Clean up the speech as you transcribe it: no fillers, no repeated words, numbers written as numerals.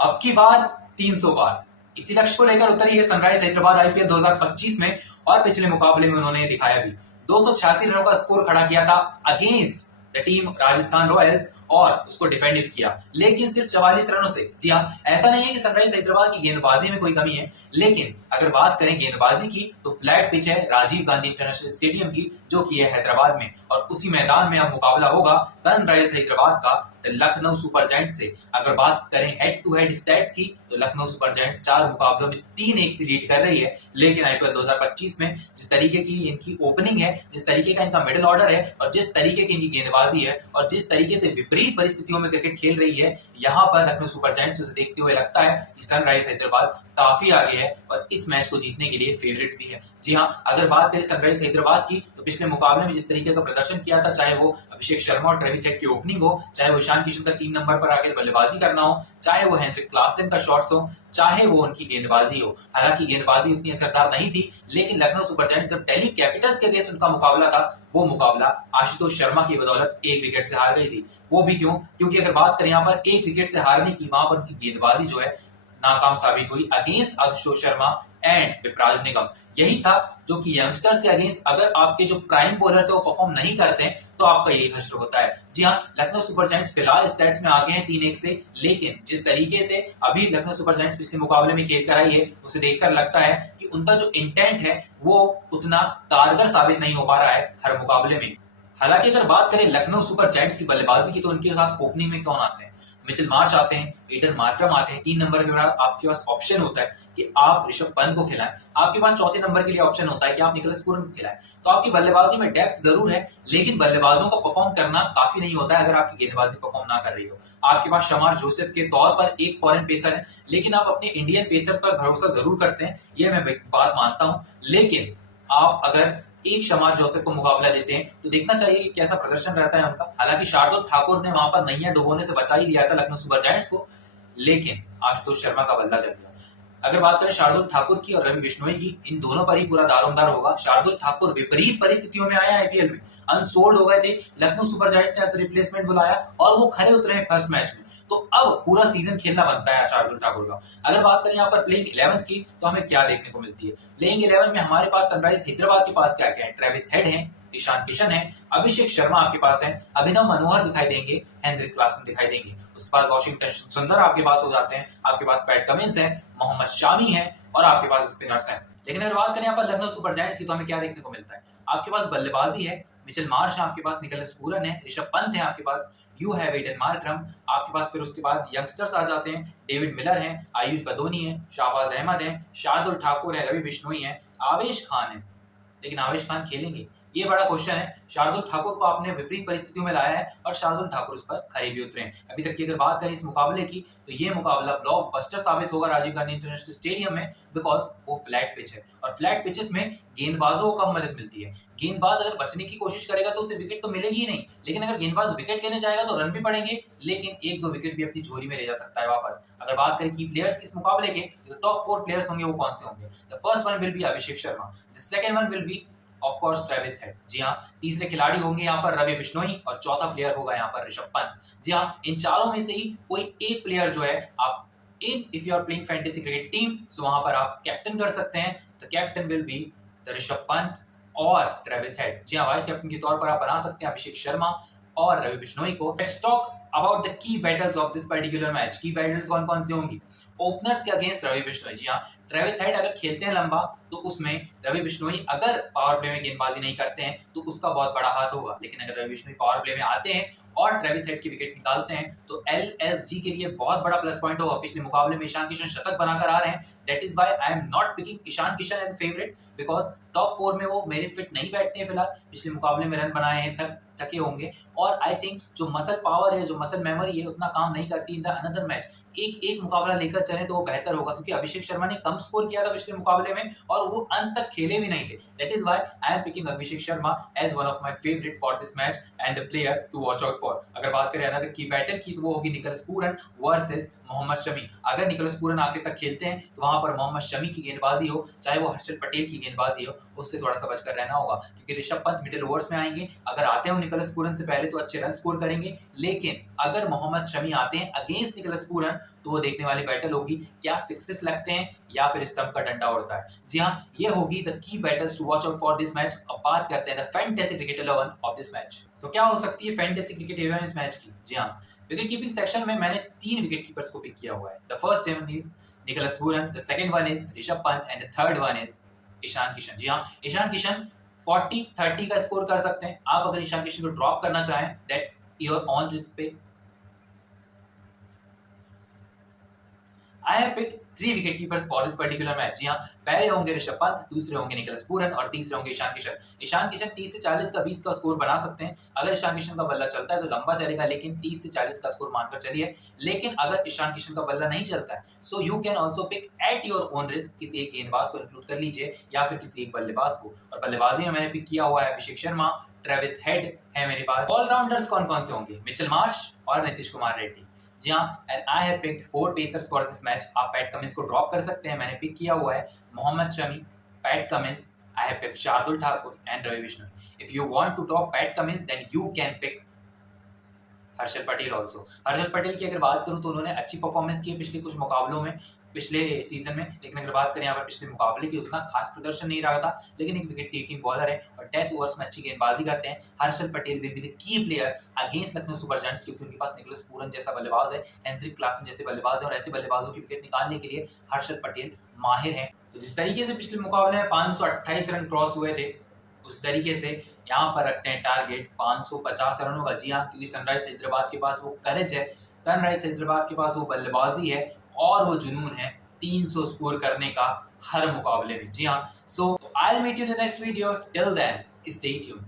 अब की बार 300 बार। इसी लक्ष्य को लेकर उतरी है सनराइज हैदराबाद आईपीएल 2025 में और पिछले मुकाबले में उन्होंने दिखाया भी। 286 रनों का स्कोर खड़ा किया था against the team Rajasthan Royals और उसको डिफेंड भी किया, लेकिन सिर्फ 44 रनों से। जी हाँ, ऐसा नहीं है कि सनराइज हैदराबाद की गेंदबाजी में कोई कमी है, लेकिन अगर बात करें गेंदबाजी की तो फ्लैट पिच है राजीव गांधी इंटरनेशनल स्टेडियम की, जो कि है हैदराबाद में, और उसी मैदान में अब मुकाबला होगा सनराइज हैदराबाद का लखनऊ सुपर जायंट्स से। अगर बात करें हेड टू हेड स्टैट्स की तो लखनऊ सुपर जायंट्स 4 मुकाबलों में 3-1 से लीड कर रही है, लेकिन आईपीएल 2025 में जिस तरीके की इनकी ओपनिंग है, जिस तरीके का इनका मिडिल ऑर्डर है और जिस तरीके की इनकी गेंदबाजी है और जिस तरीके से विपरीत परिस्थितियों में क्रिकेट खेल रही है, यहाँ पर लखनऊ सुपर जायंट्स उसे देखते हुए लगता है कि सनराइज हैदराबाद काफी आगे है और इस मैच को जीतने के लिए फेवरेट्स भी है। जी हाँ, अगर बात करें सनराइज हैदराबाद की तो पिछले मुकाबले में जिस तरीके का प्रदर्शन किया था, चाहे वो अभिषेक शर्मा और ट्रेविस हेड की ओपनिंग हो, चाहे वो ईशान किशन का 3 नंबर पर आकर बल्लेबाजी करना हो, चाहे वो हेनरिक क्लासन का शॉट्स हो, चाहे वो उनकी गेंदबाजी हो। हालांकि गेंदबाजी उतनी असरदार नहीं थी, लेकिन लखनऊ सुपर जायंट्स जब दिल्ली कैपिटल्स के अगेंस्ट उनका मुकाबला था, वो मुकाबला आशुतोष शर्मा की बदौलत 1 विकेट से हार गई थी। वो भी क्यों? क्योंकि अगर बात करें यहाँ पर 1 विकेट से हारने की, वहां पर उनकी गेंदबाजी जो है नाकाम साबित हुई अगेंस्ट आशुतोष शर्मा एंड विपराज निगम। यही था जो कि यंगस्टर्स के अगेंस्ट अगर आपके जो प्राइम बॉलर्स है वो परफॉर्म नहीं करते हैं तो आपका यही खसर होता है। जी हाँ, लखनऊ सुपर जायंट्स फिलहाल स्टैट्स में आगे हैं 3-1 से, लेकिन जिस तरीके से अभी लखनऊ सुपर जायंट्स पिछले मुकाबले में खेल कर आई है, उसे देखकर लगता है कि उनका जो इंटेंट है वो उतना कारगर साबित नहीं हो पा रहा है हर मुकाबले में। हालांकि अगर बात करें लखनऊ सुपर जायंट्स की बल्लेबाजी की तो उनके साथ ओपनिंग में कौन आते हैं? मिचेल मार्श आते हैं, एडन मार्करम आते हैं। 3 नंबर के बाद आपके पास ऑप्शन होता है कि आप ऋषभ पंत को खिलाएं, आपके पास चौथे नंबर के लिए ऑप्शन होता है कि आप निकोलस पूरन को खिलाएं। तो आपकी बल्लेबाजी में डेप्थ जरूर है, लेकिन बल्लेबाजों का परफॉर्म करना काफी नहीं होता है अगर आपकी गेंदबाजी परफॉर्म ना कर रही हो। आपके पास शमार जोसेफ के तौर पर एक फॉरेन पेसर है, लेकिन आप अपने इंडियन पेसर्स पर भरोसा जरूर करते हैं, यह मैं बात मानता हूं, लेकिन आप अगर एक शमार जोसेफ को मुकाबला देते हैं तो देखना चाहिए कि कैसा प्रदर्शन रहता है उनका। हालांकि शार्दुल ठाकुर ने वहां पर नैया डुबोने से बचा ही लिया था लखनऊ सुपर जायंट्स को, लेकिन आशुतोष शर्मा का बल्ला जम गया। अगर बात करें शार्दुल ठाकुर की और रवि बिश्नोई की, इन दोनों पर ही पूरा दारोमदार होगा। शार्दुल ठाकुर विपरीत परिस्थितियों में आया आईपीएल में, अनसोल्ड हो गए थे, लखनऊ सुपर जायंट्स ने एज रिप्लेसमेंट बुलाया और वो खड़े उतरे हैं फर्स्ट मैच में, तो अब पूरा सीजन खेलना बनता है शार्दुल ठाकुर का। अगर बात करें यहाँ पर प्लेइंग 11 की तो हमें क्या देखने को मिलती है? प्लेइंग 11 में हमारे पास सनराइज हैदराबाद के पास क्या क्या है? ट्रेविस हेड है, ईशान किशन है, अभिषेक शर्मा आपके पास है, अभिनव मनोहर दिखाई देंगे, हेनरिक क्लासन दिखाई देंगे। उसके बाद वॉशिंगटन सुंदर आपके पास हो जाते हैं, आपके पास पैट कमिंस है, मोहम्मद शामी है और आपके पास स्पिनर्स हैं। लेकिन अगर बात करें यहाँ पर लखनऊ सुपर जायंट्स की तो हमें क्या देखने को मिलता है? आपके पास बल्लेबाजी है, मिचेल मार्श है, आपके पास निकोलस पूरन है, ऋषभ पंत है, आपके पास यू हैव एडन मार्करम, आपके पास फिर उसके बाद यंगस्टर्स आ जाते हैं, डेविड मिलर हैं, आयुष बदोनी है, शाहबाज अहमद है, शार्दुल ठाकुर है, रवि बिश्नोई है, आवेश खान है। लेकिन आवेश खान खेलेंगे? ये बड़ा क्वेश्चन है। शार्दुल ठाकुर को आपने विपरीत परिस्थितियों में लाया है और शार्दुल ठाकुर उस पर खरे भी उतरे हैं। अभी तक की अगर बात करें इस मुकाबले की तो ये मुकाबला ब्लॉकबस्टर साबित होगा राजीव गांधी इंटरनेशनल स्टेडियम में, बिकॉज वो फ्लैट पिच है और फ्लैट पिचेस में गेंदबाजों को कम मदद मिलती है। गेंदबाज अगर बचने की कोशिश करेगा तो उसे विकेट तो मिलेगी ही नहीं, लेकिन अगर गेंदबाज विकेट लेने जाएगा तो रन भी पड़ेंगे, लेकिन 1-2 विकेट भी अपनी झोली में ले जा सकता है वापस। अगर बात करें की प्लेयर्स की इस मुकाबले के, तो टॉप 4 प्लेयर्स होंगे, वो कौन से होंगे? The first one will be Abhishek Sharma, the second one will be of course Travis Head. जी हाँ, तीसरे खिलाड़ी होंगे यहाँ पर रवि बिश्नोई और चौथा प्लेयर होगा यहाँ पर ऋषभ पंत। जी हाँ, इन चारों में से ही कोई एक प्लेयर जो है आप if you are playing fantasy cricket team, so वहां पर आप कैप्टन कर सकते हैं। The captain will be the Rishabh Pant और ट्रेविस हेड। जी हाँ, वाइस कैप्टन के तौर पर आप बना सकते हैं अभिषेक शर्मा और रवि बिश्नोई को। Let's talk about the key battles of this particular match. की बैटल्स कौन कौन सी होंगी? ओपनर्स के अगेंस्ट रवि बिश्नोई। जी हाँ, ट्रेविस हेड अगर खेलते हैं लंबा तो उसमें रवि बिश्नोई अगर पावर प्ले में गेंदबाजी नहीं करते हैं तो उसका बहुत बड़ा हाथ होगा, लेकिन अगर रवि बिश्नोई पावर प्ले में आते हैं और ट्रेविस हेड की विकेट निकालते हैं तो एलएसजी के लिए बहुत बड़ा प्लस पॉइंट होगा। पिछले मुकाबले में ईशान किशन शतक बनाकर आ रहे हैं, that is why I am not picking Ishan Kishan as favourite, because top 4 में वो मेरे फिट नहीं बैठते हैं फिलहाल। पिछले मुकाबले में रन बनाए हैं, थके होंगे और आई थिंक जो मसल पावर है, जो मसल मेमोरी है, उतना काम नहीं करती इन द अनदर मैच। एक मुकाबला लेकर चले तो वो बेहतर होगा, क्योंकि अभिषेक शर्मा ने कम स्कोर किया था पिछले मुकाबले में और वो अंत तक खेले भी नहीं थे। That is why I am picking Abhishek Sharma as one of my favourite for this match. And the player to watch out for. अगर बात करें अनदर की बैटल की तो वो होगी Nicholas Pooran versus Mohammed Shami. अगर निकोलस पूरन आखिर तक खेलते हैं तो वहां पर मोहम्मद शमी की गेंदबाजी हो चाहे वो हर्षल पटेल की गेंदबाजी हो, उससे थोड़ा सा बचकर रहना होगा, क्योंकि ऋषभ पंत मिडिल ओवर्स में आएंगे। अगर आते हैं निकोलस पूरन से पहले तो अच्छे रन स्कोर करेंगे, लेकिन अगर मोहम्मद शमी आते हैं अगेंस्ट निकोलस पूरन तो वो देखने वाली बैटल होगी, क्या सिक्सेस लगते हैं या फिर स्टंप का डंडा उड़ता है। जी हाँ, ये होगी the key battles to watch out for this match. अब बात करते हैं the fantasy cricket 11 of this match. So क्या हो सकती है फैंटेसी क्रिकेट 11 इस मैच की? जी हाँ, विकेट कीपिंग सेक्शन में मैंने 3 विकेट कीपर्स को पिक किया हुआ है। The first one is Nicholas Pooran, the second one is Rishabh Pant and the third one is Ishan Kishan. जी हाँ, ईशान किशन 40-30 का स्कोर कर सकते हैं। आप अगर ईशान किशन को ड्रॉप करना चाहें दैट योर ऑन रिस्क पे। I have picked 3 wicket keepers for this particular match. जी हाँ, पहले होंगे ऋषभ पंत, दूसरे होंगे निकोलस पूरन और तीसरे होंगे ईशान किशन। ईशान किशन 30 से 40 का 20 का स्कोर बना सकते हैं। अगर ईशान किशन का बल्ला चलता है तो लंबा चलेगा, लेकिन 30 से 40 का स्कोर मानकर चलिए। लेकिन अगर ईशान किशन का बल्ला नहीं चलता है so you can also pick at your own risk, किसी एक गेंदबाज को इंक्लूड कर लीजिए या फिर किसी एक बल्लेबाज को। और बल्लेबाजी में मैंने पिक किया हुआ है अभिषेक शर्मा, ट्रेविस हेड है मेरे पास। ऑलराउंडर्स कौन कौन से होंगे? मिचेल मार्श और नीतीश कुमार रेड्डी। जी हाँ, and I have picked 4 pacers for this match. आप पैट कमिंस को ड्रॉप कर सकते हैं। मैंने पिक किया हुआ है Mohammed Shami, Pat Cummins, I have picked Shardul Thakur and Ravi Bishnoi. If you want to drop Pat Cummins then you can pick Harshal Patel also. Harshal Patel की अगर बात करूं तो उन्होंने अच्छी परफॉर्मेंस की पिछले कुछ मुकाबलों में, पिछले सीजन में, लेकिन अगर बात करें यहाँ पर पिछले मुकाबले की उतना खास प्रदर्शन नहीं रहा था, लेकिन एक विकेट टेकिंग बॉलर है और डेथ ओवर्स में अच्छी गेंदबाजी करते हैं। Harshal Patel will be the key player against Lucknow super giants, क्योंकि उनके पास निकोलस पूरन जैसा बल्लेबाज है, हेनरिक क्लासन जैसे बल्लेबाज है और ऐसे बल्लेबाजों की विकेट निकालने के लिए हर्षल पटेल माहिर हैं। तो जिस तरीके से पिछले मुकाबले में 528 रन क्रॉस हुए थे, उस तरीके से यहाँ पर रखते हैं टारगेट 550 रनों का। जी हाँ, क्योंकि सनराइज हैदराबाद के पास वो करेज है, सनराइज हैदराबाद के पास वो बल्लेबाजी है और वो जुनून है 300 स्कोर करने का हर मुकाबले में। जी हाँ, so I will meet you in the next video, till then stay tuned.